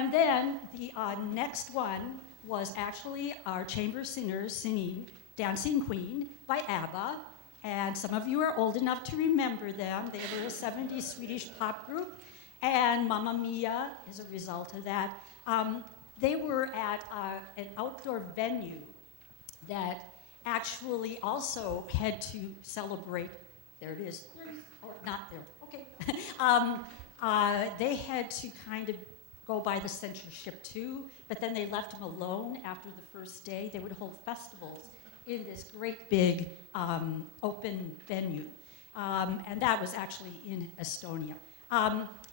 And then the next one was actually our chamber singers singing Dancing Queen by ABBA. And some of you are old enough to remember them. They were a 70s Swedish pop group. And Mamma Mia is a result of that. They were at an outdoor venue that actually also had to celebrate, there it is, or not there, okay. They had to kind of go by the censorship too, but then they left them alone after the first day. They would hold festivals in this great big open venue. And that was actually in Estonia.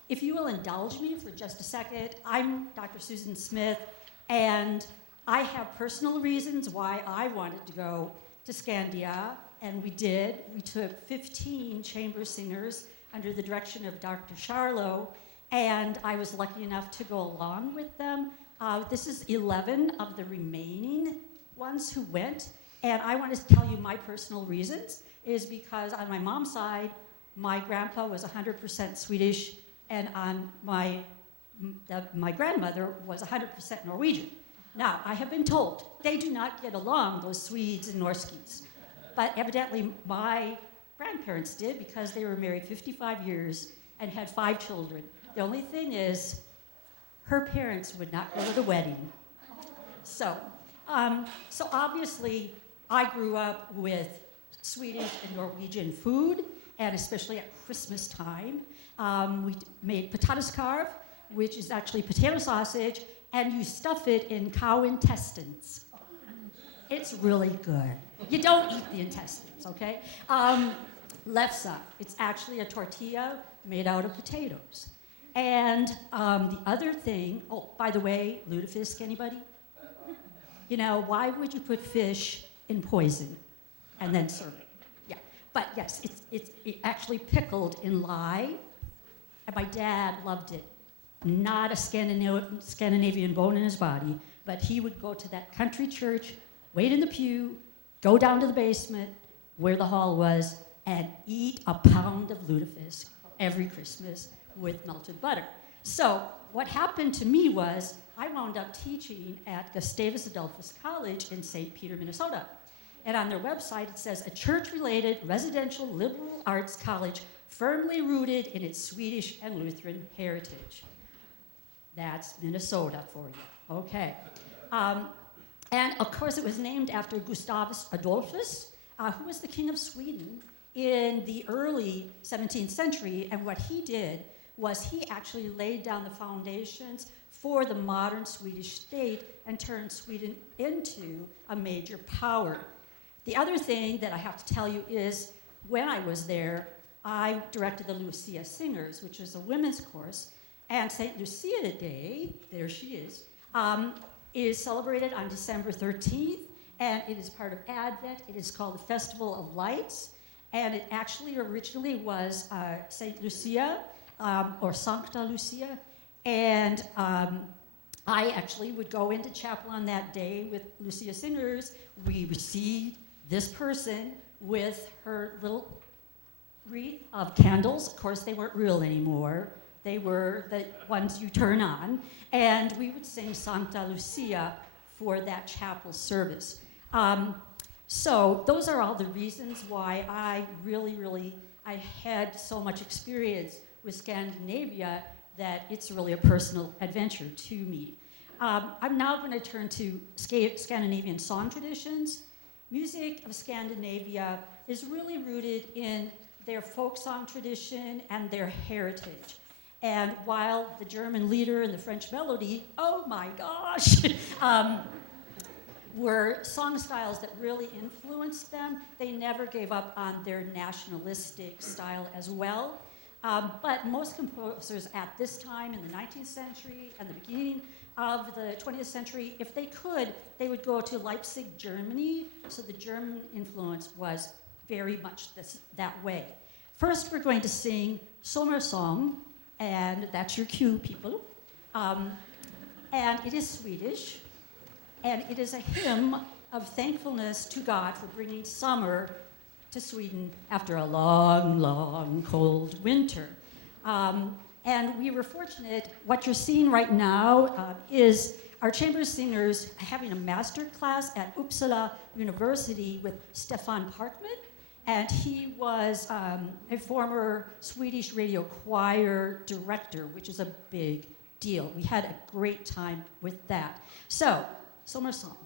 If you will indulge me for just a second, I'm Dr. Susan Smith, and I have personal reasons why I wanted to go to Scandia, and we did. We took 15 chamber singers under the direction of Dr. Charlo, and I was lucky enough to go along with them. This is 11 of the remaining ones who went, and I want to tell you my personal reasons is because on my mom's side, my grandpa was 100% Swedish, and on my grandmother was 100% Norwegian. Now, I have been told they do not get along, those Swedes and Norskis. But evidently, my grandparents did because they were married 55 years and had 5 children. The only thing is, her parents would not go to the wedding. So obviously, I grew up with Swedish and Norwegian food, and especially at Christmas time. We made potatiskarv, which is actually potato sausage, and you stuff it in cow intestines. It's really good. You don't eat the intestines, okay? Lefse, it's actually a tortilla made out of potatoes. And the other thing, oh, by the way, lutefisk, anybody? You know, why would you put fish in poison and then serve it? Yeah, but yes, it's actually pickled in lye, and my dad loved it. Not a Scandinavian bone in his body, but he would go to that country church, wait in the pew, go down to the basement where the hall was, and eat a pound of lutefisk every Christmas with melted butter. So what happened to me was I wound up teaching at Gustavus Adolphus College in St. Peter, Minnesota. And on their website it says, a church-related residential liberal arts college firmly rooted in its Swedish and Lutheran heritage. That's Minnesota for you, okay. And of course it was named after Gustavus Adolphus, who was the king of Sweden in the early 17th century, and what he did was he actually laid down the foundations for the modern Swedish state and turned Sweden into a major power. The other thing that I have to tell you is when I was there, I directed the Lucia Singers, which is a women's course, and St. Lucia Day, there she is celebrated on December 13th, and it is part of Advent. It is called the Festival of Lights, and it actually originally was St. Lucia, or Sancta Lucia, and I actually would go into chapel on that day with Lucia Singers. We received this person with her little wreath of candles. Of course, they weren't real anymore. They were the ones you turn on. And we would sing Sancta Lucia for that chapel service. So those are all the reasons why I I had so much experience with Scandinavia that it's really a personal adventure to me. I'm now going to turn to Scandinavian song traditions. Music of Scandinavia is really rooted in their folk song tradition and their heritage. And while the German lieder and the French melody, oh my gosh, were song styles that really influenced them, they never gave up on their nationalistic style as well. But most composers at this time in the 19th century and the beginning of the 20th century, if they could, they would go to Leipzig, Germany. So the German influence was very much that way. First, we're going to sing Sommersång, and that's your cue, people. And it is Swedish, and it is a hymn of thankfulness to God for bringing summer to Sweden after a long, long, cold winter. And we were fortunate. What you're seeing right now is our chamber singers having a master class at Uppsala University with Stefan Parkman. And he was a former Swedish radio choir director, which is a big deal. We had a great time with that. So, sommarsång.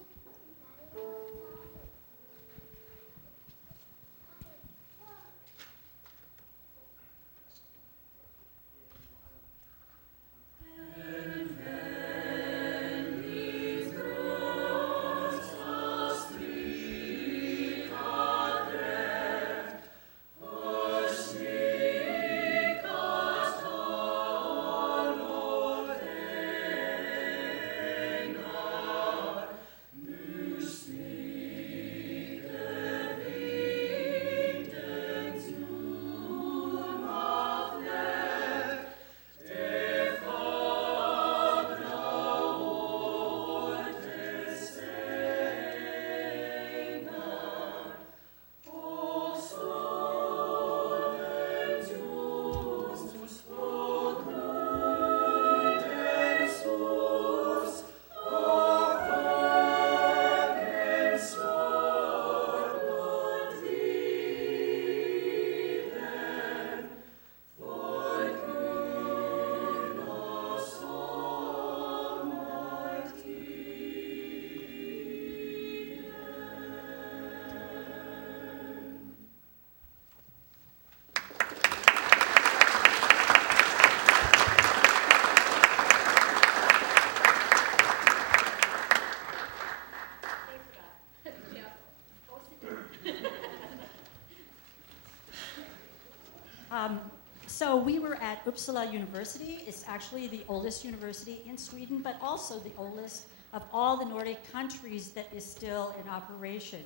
So we were at Uppsala University. It's actually the oldest university in Sweden, but also the oldest of all the Nordic countries that is still in operation.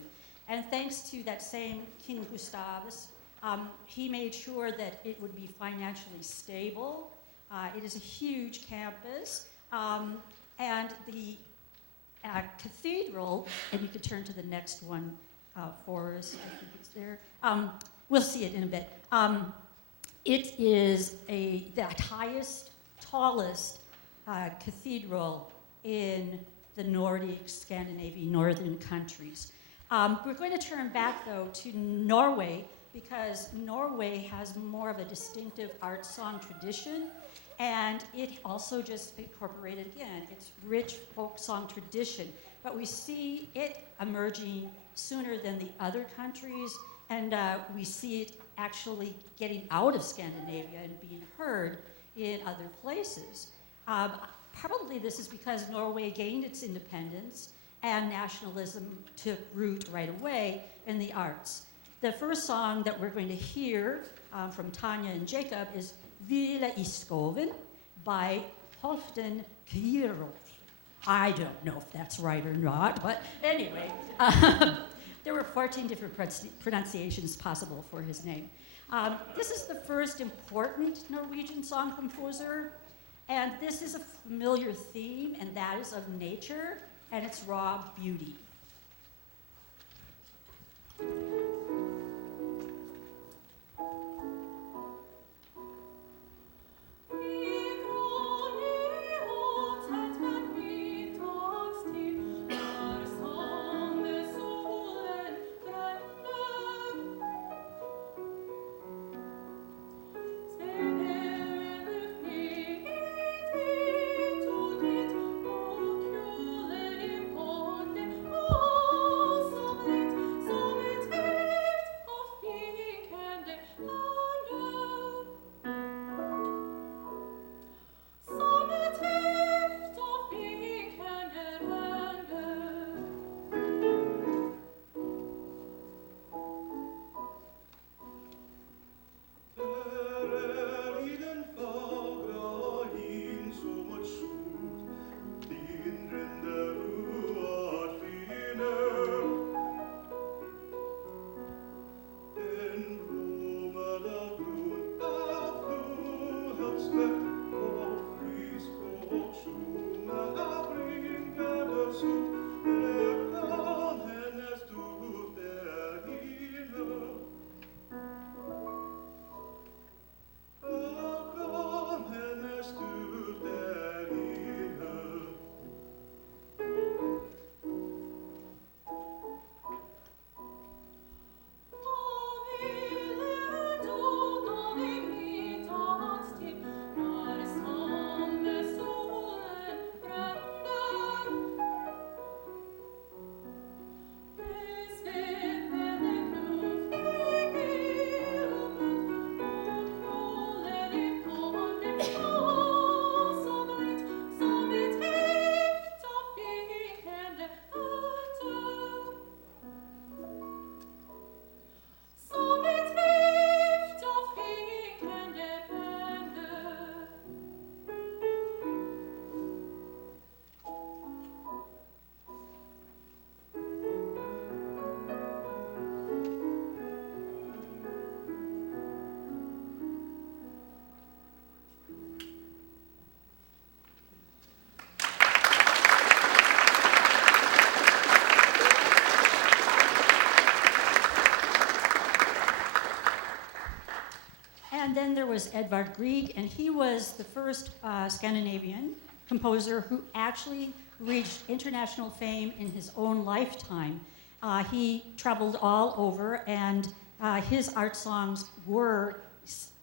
And thanks to that same King Gustavus, he made sure that it would be financially stable. It is a huge campus. And the cathedral, and you could turn to the next one for us, I think it's there. We'll see it in a bit. It is the highest, tallest cathedral in the Nordic, Scandinavian, northern countries. We're going to turn back, though, to Norway, because Norway has more of a distinctive art song tradition, and it also just incorporated, again, its rich folk song tradition. But we see it emerging sooner than the other countries, and we see it actually getting out of Scandinavia and being heard in other places. Probably this is because Norway gained its independence and nationalism took root right away in the arts. The first song that we're going to hear from Tanya and Jacob is Vila i skoven by Holften Kyrolf. I don't know if that's right or not, but anyway. There were 14 different pronunciations possible for his name. This is the first important Norwegian song composer, and this is a familiar theme, and that is of nature and its raw beauty. And then there was Edvard Grieg, and he was the first Scandinavian composer who actually reached international fame in his own lifetime. He traveled all over, and his art songs were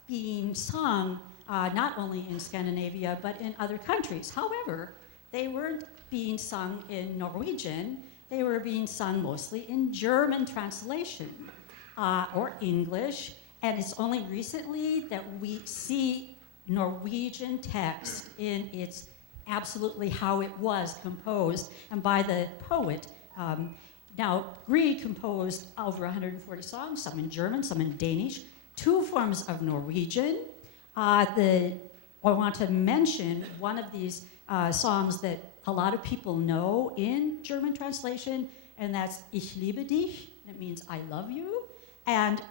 being sung not only in Scandinavia, but in other countries. However, they weren't being sung in Norwegian. They were being sung mostly in German translation or English. And it's only recently that we see Norwegian text in its absolutely how it was composed and by the poet. Now, Grieg composed over 140 songs, some in German, some in Danish, 2 forms of Norwegian. I want to mention one of these songs that a lot of people know in German translation, and that's Ich liebe dich. It means I love you. And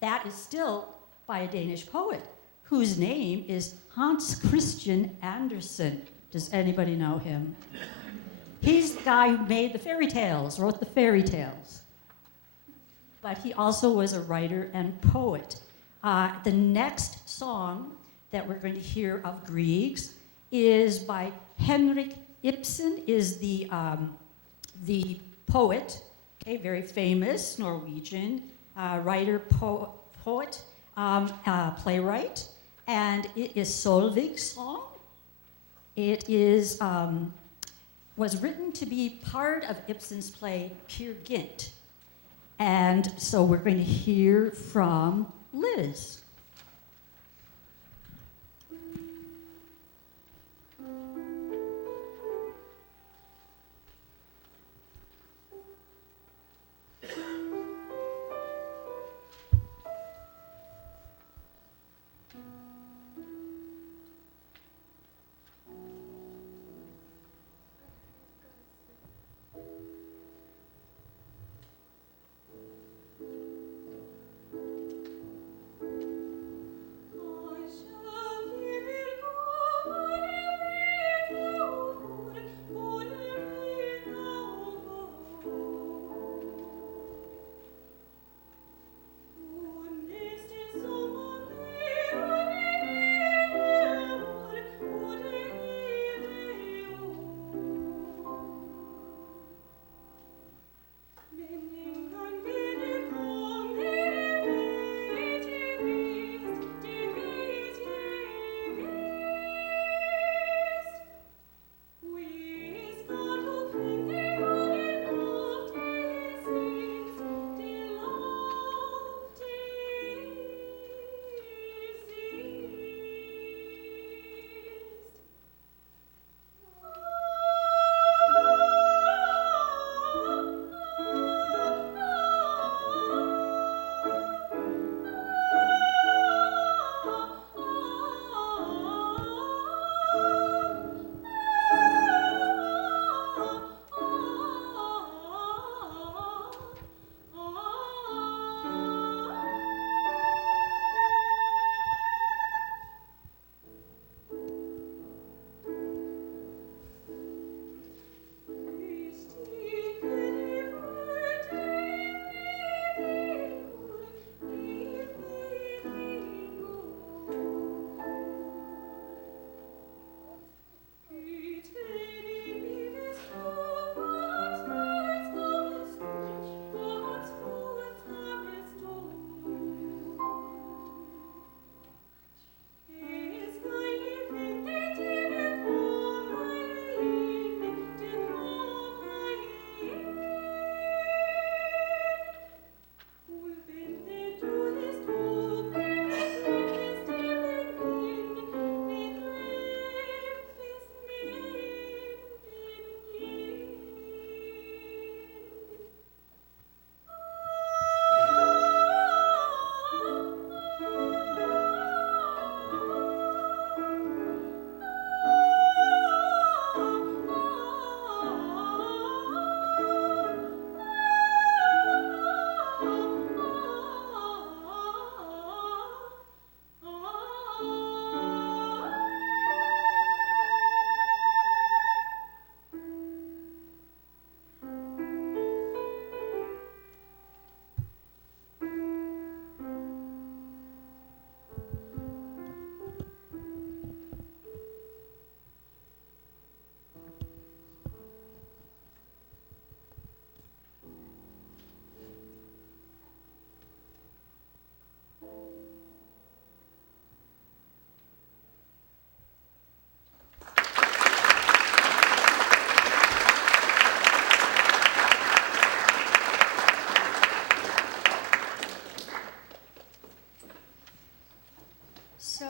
that is still by a Danish poet whose name is Hans Christian Andersen. Does anybody know him? He's the guy who made the fairy tales, wrote the fairy tales. But he also was a writer and poet. The next song that we're going to hear of Grieg's is by Henrik Ibsen, is the poet, okay, very famous Norwegian writer, poet, playwright, and it is Solveig's song. It is was written to be part of Ibsen's play Peer Gynt. And so we're going to hear from Liz.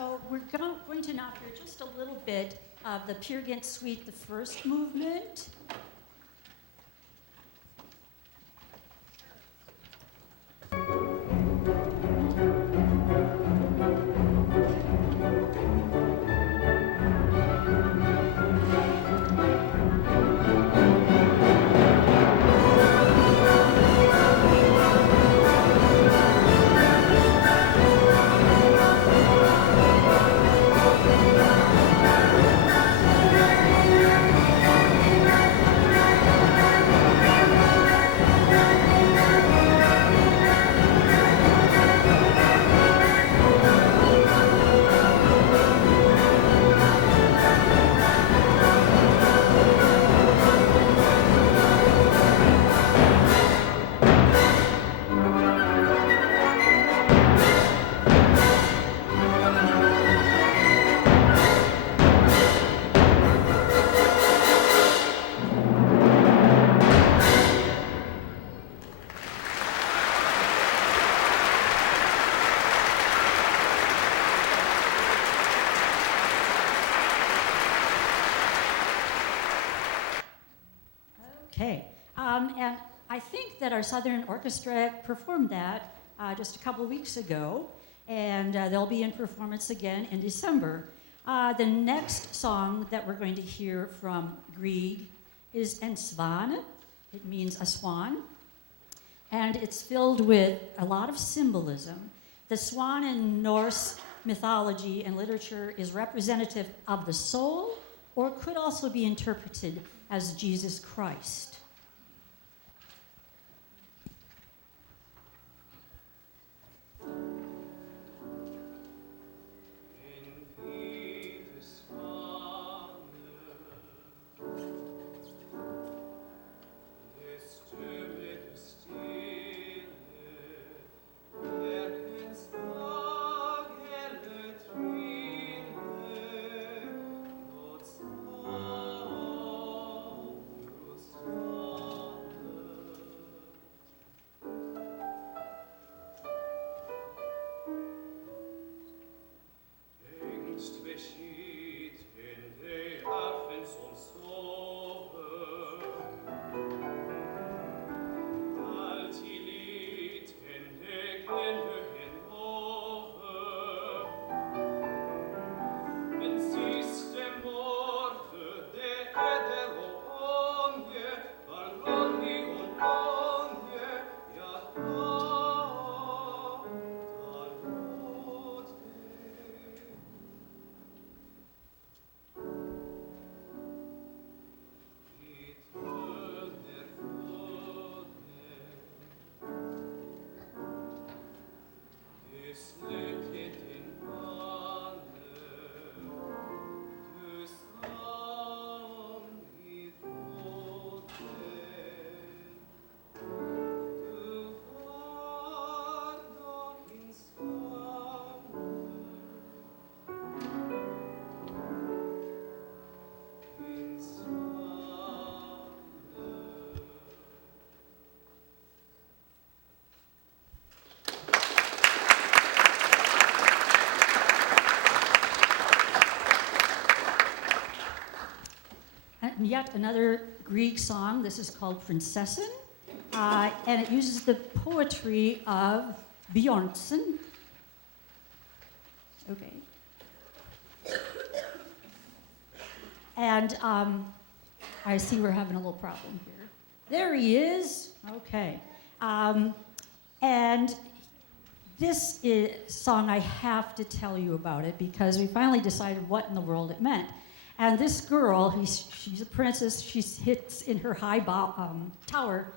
So we're going to now hear just a little bit of the Peer Gynt Suite, the first movement. Okay, and I think that our Southern Orchestra performed that just a couple weeks ago, and they'll be in performance again in December. The next song that we're going to hear from Grieg is En Svan. It means a swan, and it's filled with a lot of symbolism. The swan in Norse mythology and literature is representative of the soul, or could also be interpreted as Jesus Christ. And yet another Grieg song. This is called Prinsessen, and it uses the poetry of Björnson. Okay. And I see we're having a little problem here. There he is. Okay. And this song, I have to tell you about it because we finally decided what in the world it meant. And this girl, she's a princess, she sits in her high tower,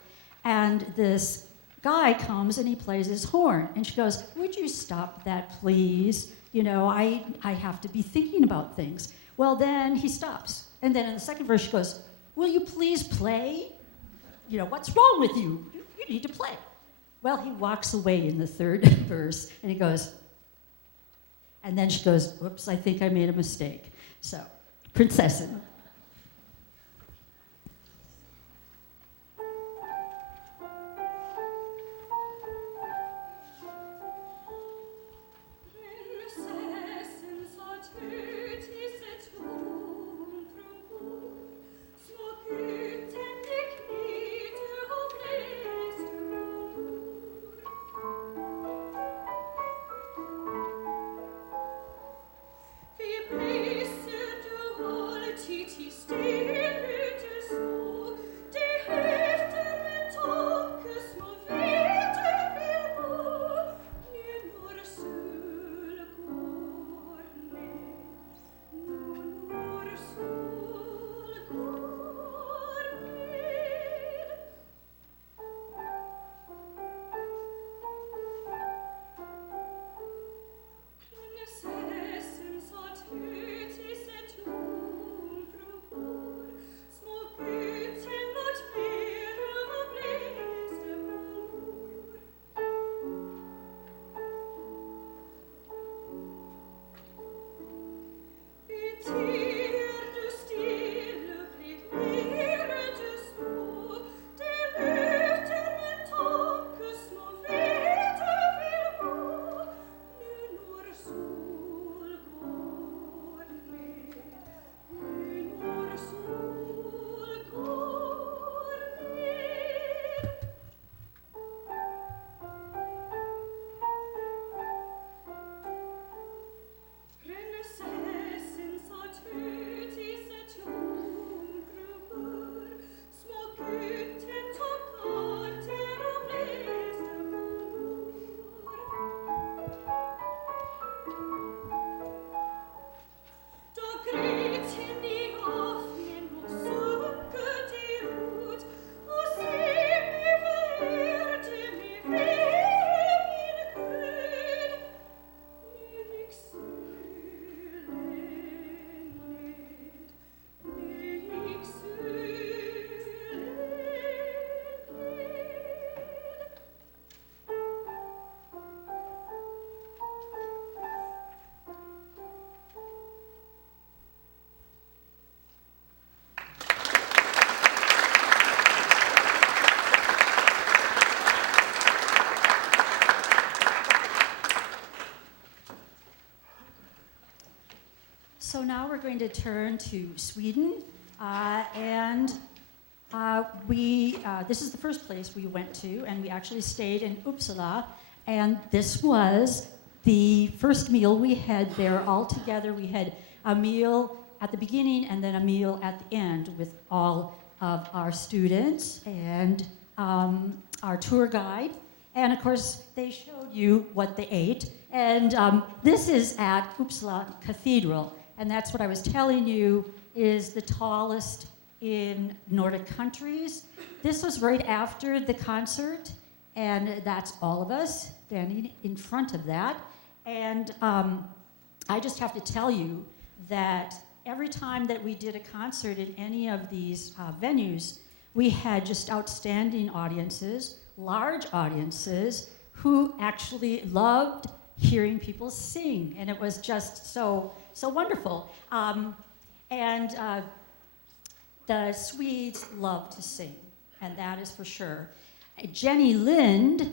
and this guy comes and he plays his horn. And she goes, "Would you stop that, please? You know, I have to be thinking about things." Well, then he stops. And then in the second verse, she goes, "Will you please play? You know, what's wrong with you? You need to play." Well, he walks away in the third verse, and he goes, and then she goes, "Whoops, I think I made a mistake." So, Prinsessen. Prinsessen So now we're going to turn to Sweden, and this is the first place we went to, and we actually stayed in Uppsala, and this was the first meal we had there all together. We had a meal at the beginning and then a meal at the end with all of our students and our tour guide. And of course, they showed you what they ate. And this is at Uppsala Cathedral. And that's what I was telling you is the tallest in Nordic countries. This was right after the concert. And that's all of us standing in front of that. And I just have to tell you that every time that we did a concert in any of these venues, we had just outstanding audiences, large audiences, who actually loved hearing people sing. And it was just so wonderful. The Swedes love to sing, and that is for sure. Jenny Lind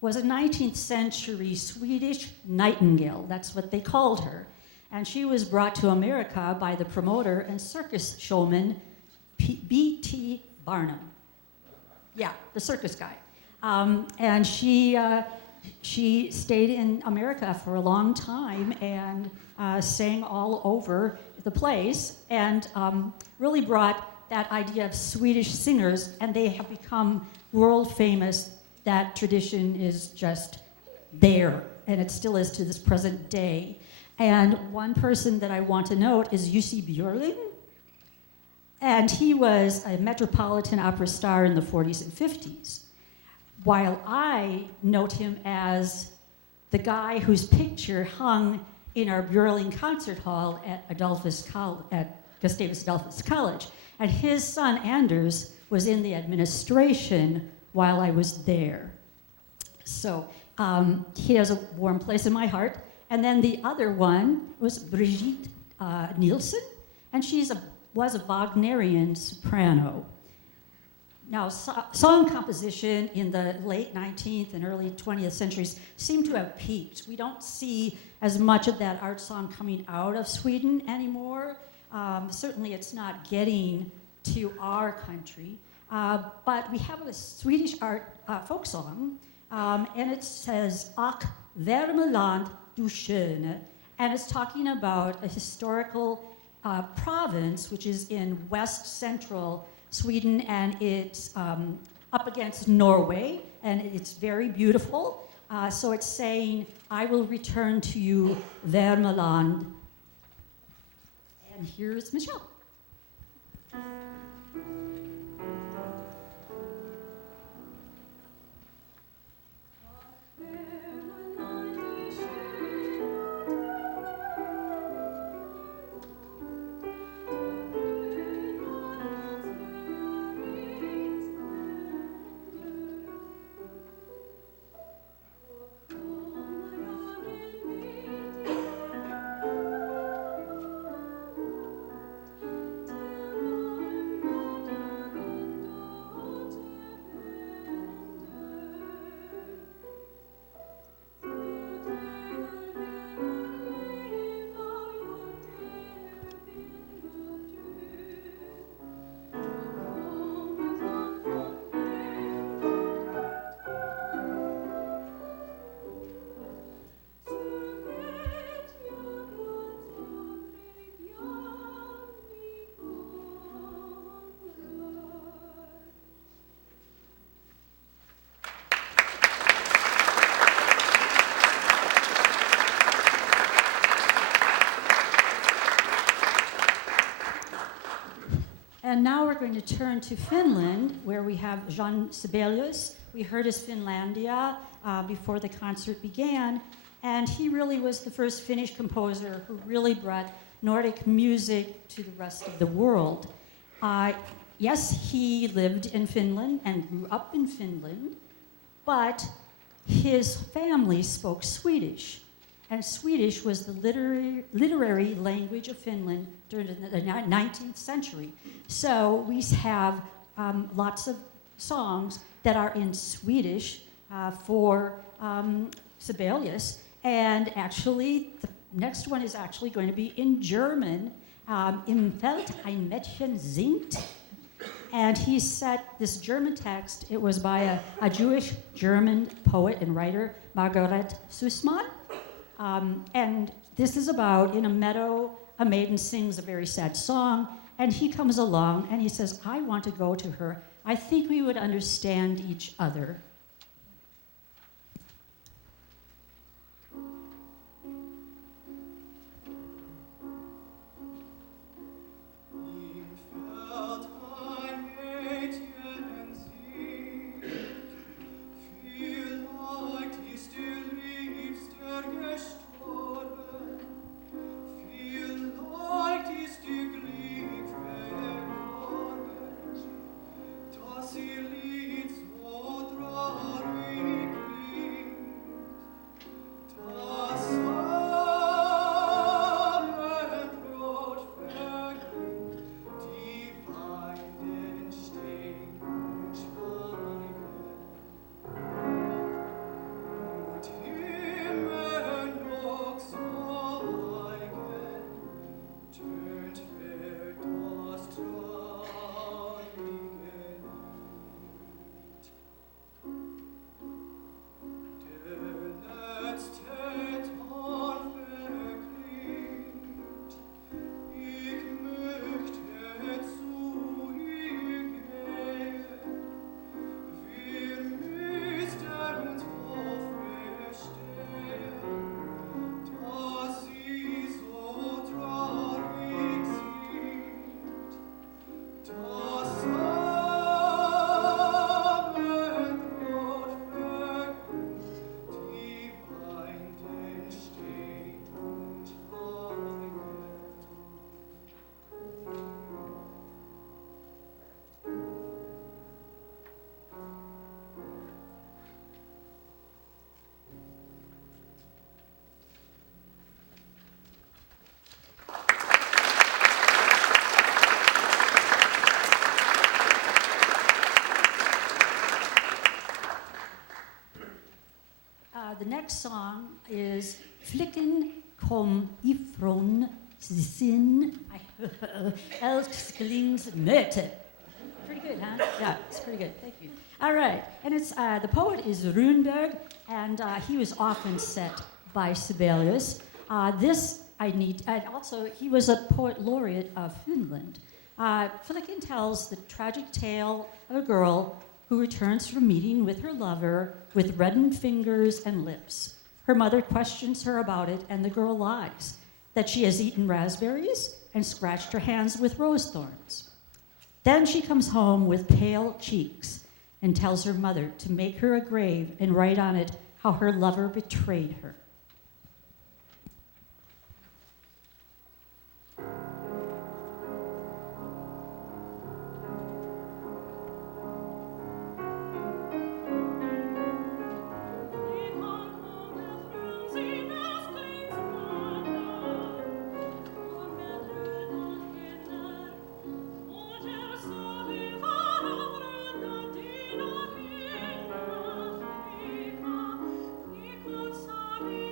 was a 19th century Swedish nightingale. That's what they called her. And she was brought to America by the promoter and circus showman B.T. Barnum. Yeah, the circus guy. And she stayed in America for a long time and sang all over the place and really brought that idea of Swedish singers, and they have become world famous. That tradition is just there, and it still is to this present day. And one person that I want to note is Jussi Björling, and he was a Metropolitan Opera star in the 40s and 50s, while I note him as the guy whose picture hung in our Björling concert hall at Gustavus Adolphus College. And his son, Anders, was in the administration while I was there. So he has a warm place in my heart. And then the other one was Brigitte Nielsen, and she was a Wagnerian soprano. Now, song composition in the late 19th and early 20th centuries seemed to have peaked. We don't see as much of that art song coming out of Sweden anymore. Certainly it's not getting to our country. But we have a Swedish folk song, and it says, Ach, Värmeland, du Schöne, and it's talking about a historical province, which is in west central Sweden, and it's up against Norway, and it's very beautiful. So it's saying, I will return to you, Värmeland. And here's Michelle. And now we're going to turn to Finland, where we have Jean Sibelius. We heard his Finlandia before the concert began, and he really was the first Finnish composer who really brought Nordic music to the rest of the world. Yes, he lived in Finland and grew up in Finland, but his family spoke Swedish. And Swedish was the literary language of Finland during the 19th century. So we have lots of songs that are in Swedish for Sibelius. And actually, next one is actually going to be in German. Im Feld ein Mädchen singt. And he said this German text, it was by a Jewish German poet and writer, Margaret Sussman. And this is about, in a meadow, a maiden sings a very sad song, and he comes along and he says, I want to go to her. I think we would understand each other. The next song is Flicken kom ifrån sin älsklingsmöte. Pretty good, huh? Yeah, it's pretty good. Thank you. All right, and it's the poet is Runberg, and he was often set by Sibelius. And also he was a poet laureate of Finland. Flicken tells the tragic tale of a girl who returns from meeting with her lover with reddened fingers and lips. Her mother questions her about it, and the girl lies, that she has eaten raspberries and scratched her hands with rose thorns. Then she comes home with pale cheeks and tells her mother to make her a grave and write on it how her lover betrayed her. Sorry.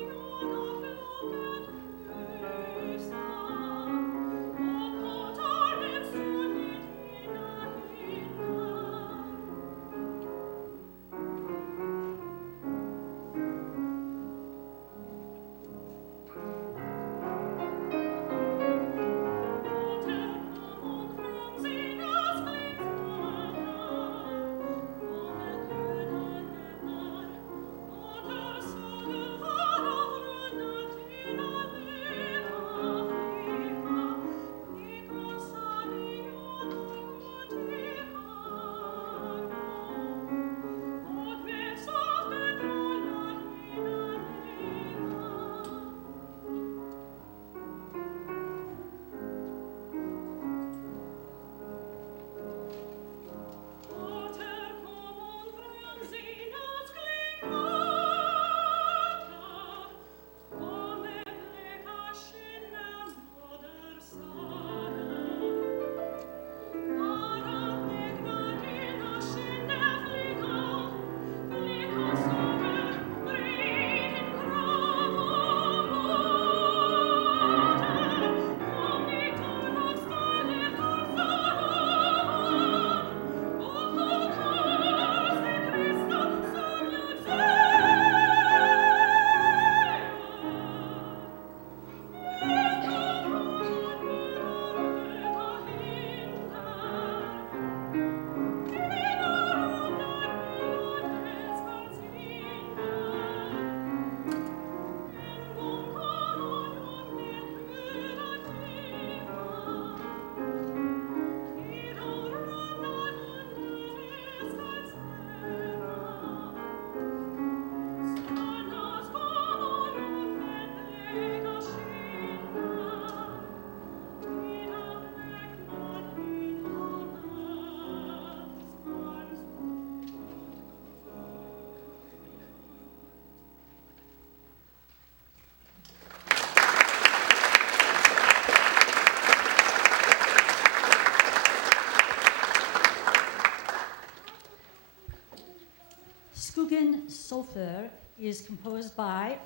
Chauffeur is composed by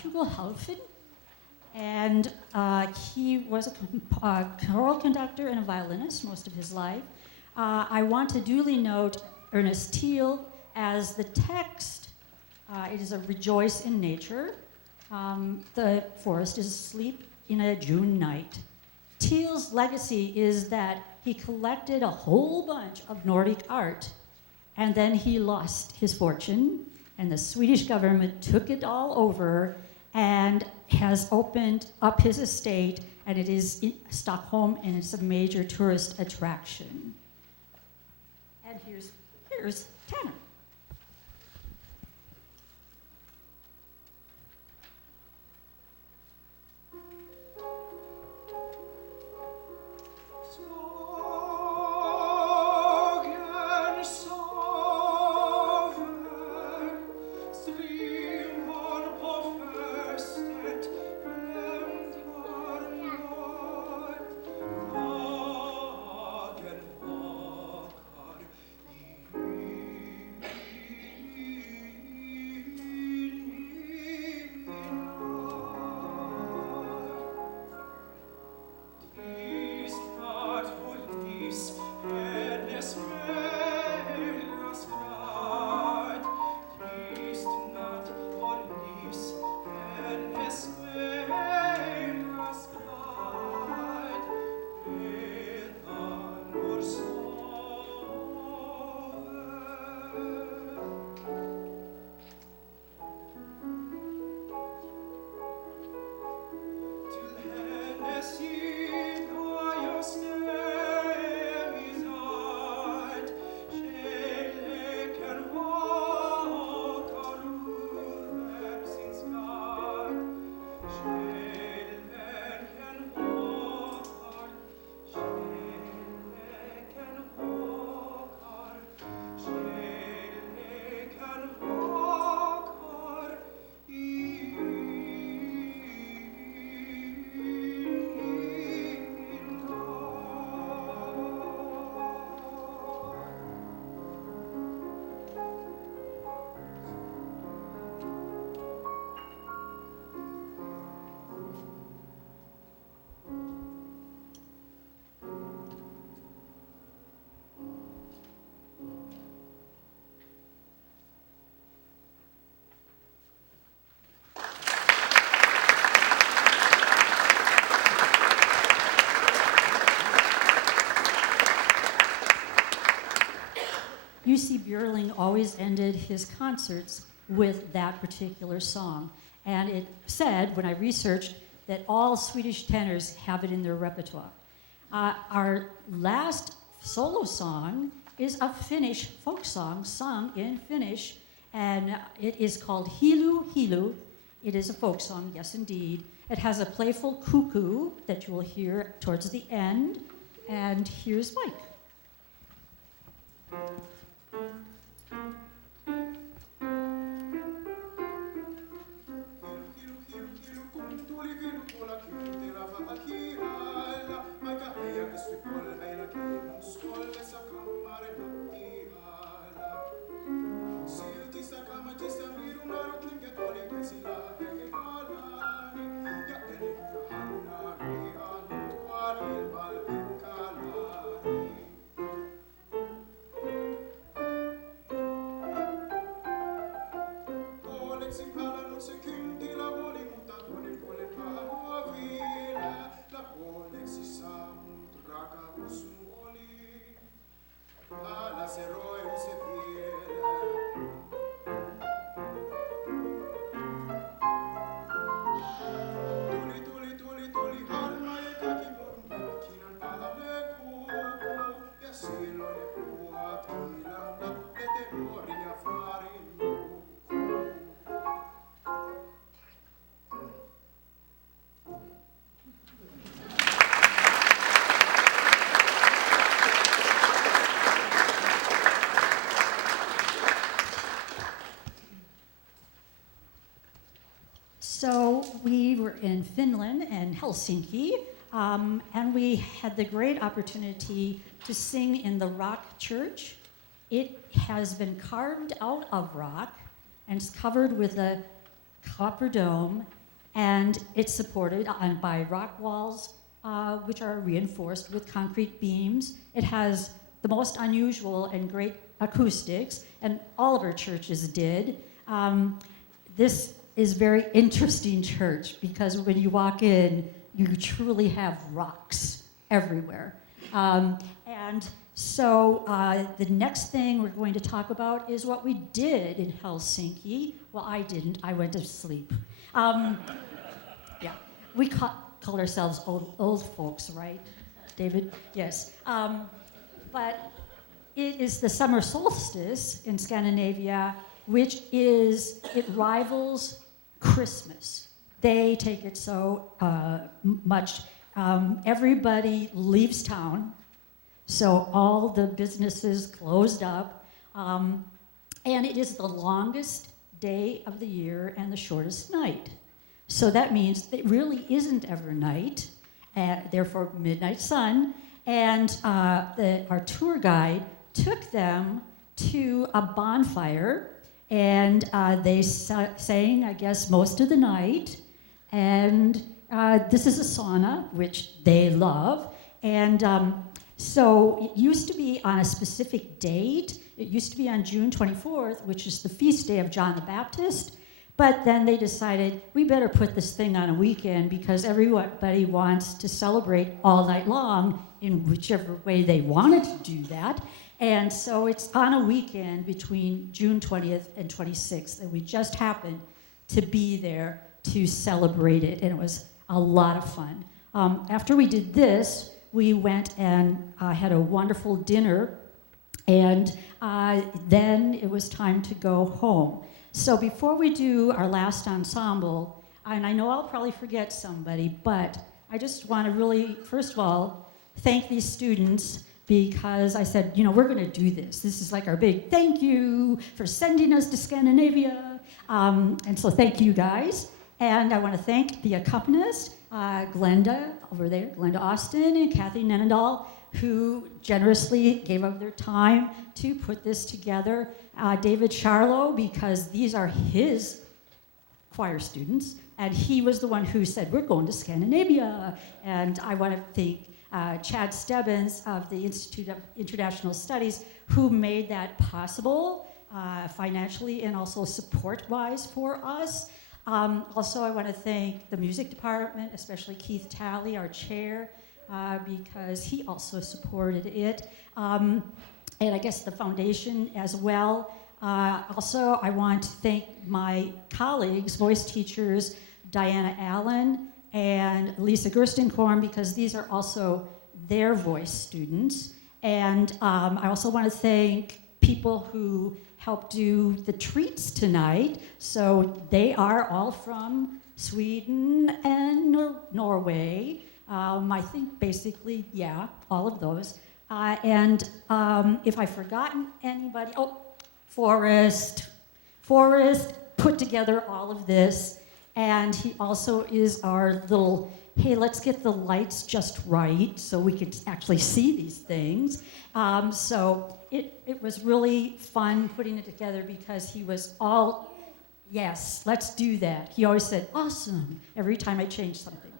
Hugo Halfin, and he was a choral conductor and a violinist most of his life. I want to duly note Ernest Thiel as the text. It is a rejoice in nature. The forest is asleep in a June night. Thiel's legacy is that he collected a whole bunch of Nordic art, and then he lost his fortune, and the Swedish government took it all over and has opened up his estate, and it is in Stockholm, and it's a major tourist attraction. And here's Tanner. U.C. Björling always ended his concerts with that particular song. And it said, when I researched, that all Swedish tenors have it in their repertoire. Our last solo song is a Finnish folk song sung in Finnish, and it is called Hilu Hilu. It is a folk song, yes indeed. It has a playful cuckoo that you will hear towards the end, and here's Mike. So we were in Finland and Helsinki, and we had the great opportunity to sing in the rock church. It has been carved out of rock, and it's covered with a copper dome, and it's supported by rock walls, which are reinforced with concrete beams. It has the most unusual and great acoustics, and all of our churches did. This is a very interesting church because when you walk in, you truly have rocks everywhere. And so the next thing we're going to talk about is what we did in Helsinki. Well, I didn't. I went to sleep. Yeah, we call ourselves old folks, right, David? Yes. But it is the summer solstice in Scandinavia, which it rivals Christmas. They take it so much. Everybody leaves town, so all the businesses closed up, and it is the longest day of the year and the shortest night. So that means it really isn't ever night, therefore midnight sun, and our tour guide took them to a bonfire, and they sang, I guess, most of the night, and this is a sauna, which they love, and so it used to be on a specific date. It used to be on June 24th, which is the feast day of John the Baptist, but then they decided, we better put this thing on a weekend because everybody wants to celebrate all night long in whichever way they wanted to do that. And so it's on a weekend between June 20th and 26th, and we just happened to be there to celebrate it, and it was a lot of fun. After we did this, we went and had a wonderful dinner, and then it was time to go home. So before we do our last ensemble, and I know I'll probably forget somebody, but I just want to really, first of all, thank these students because I said, we're going to do this. This is like our big thank you for sending us to Scandinavia. And so thank you guys. And I want to thank the accompanists, Glenda over there, Glenda Austin and Kathy Nenendal, who generously gave up their time to put this together. David Charlo, because these are his choir students, and he was the one who said, we're going to Scandinavia. And I want to thank Chad Stebbins of the Institute of International Studies, who made that possible financially and also support-wise for us. Also, I want to thank the music department, especially Keith Talley, our chair, because he also supported it. And I guess the foundation as well. Also, I want to thank my colleagues, voice teachers, Diana Allen and Lisa Gerstenkorn, because these are also their voice students. And I also want to thank people who helped do the treats tonight. So they are all from Sweden and Norway. I think basically, yeah, all of those. And if I've forgotten anybody, Forrest put together all of this, and he also is our little, hey, let's get the lights just right so we could actually see these things. So it was really fun putting it together because he was all, yes, let's do that. He always said, awesome, every time I changed something.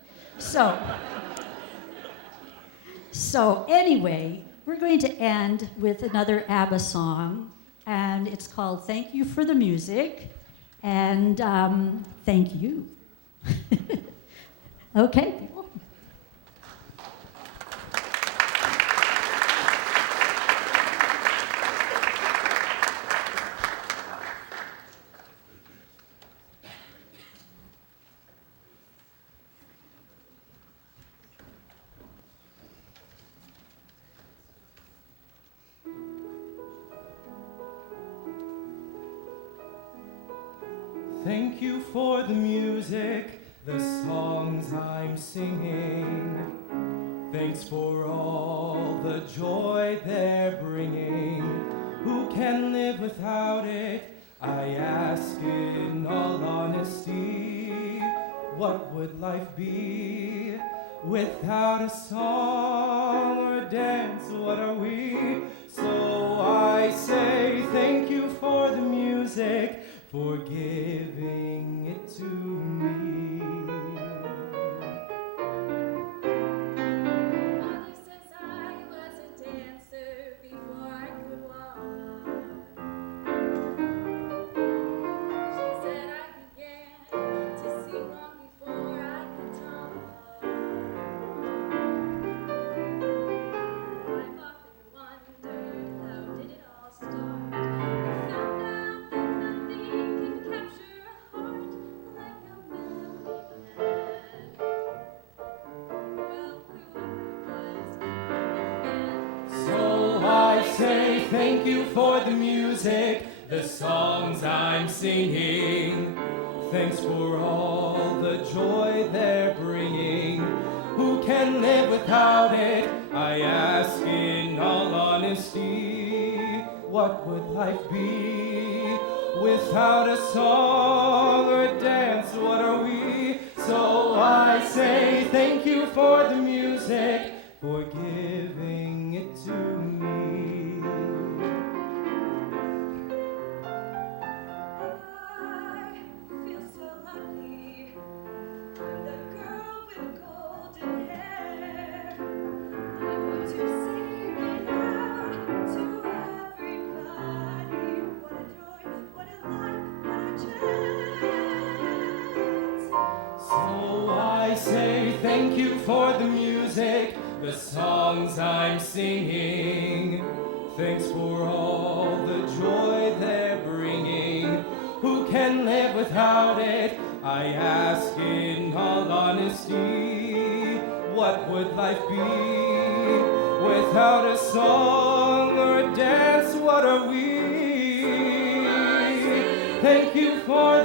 So anyway, we're going to end with another ABBA song, and it's called Thank You for the Music, and thank you. Okay. Thank you for the music, the songs I'm singing. Thanks for all the joy they're bringing. Who can live without it? I ask in all honesty. What would life be without a song or a dance? What are we? So I say thank you for the music, for giving it to me. Mother says I was a dancer before I could walk. She said I began to sing long before I could talk. I've often wondered, how did it all start? I found out that nothing can capture a heart like a melody man. Well, whoever was, So I say thank you for the music, the songs I'm singing. Thanks for all the joy they're bringing. Who can live without it? I ask in all honesty. What would life be without a song or a dance? What are we? So I say thank you for the music, for giving it to me. I feel so lucky. I'm the girl with golden hair. I want to sing it out to everybody. What a joy, what a life, what a chance. So I say thank you for the music, the songs I'm singing. Thanks for all the joy they're bringing. Who can live without it? I ask in all honesty. What would life be without a song or a dance? What are we? Thank you for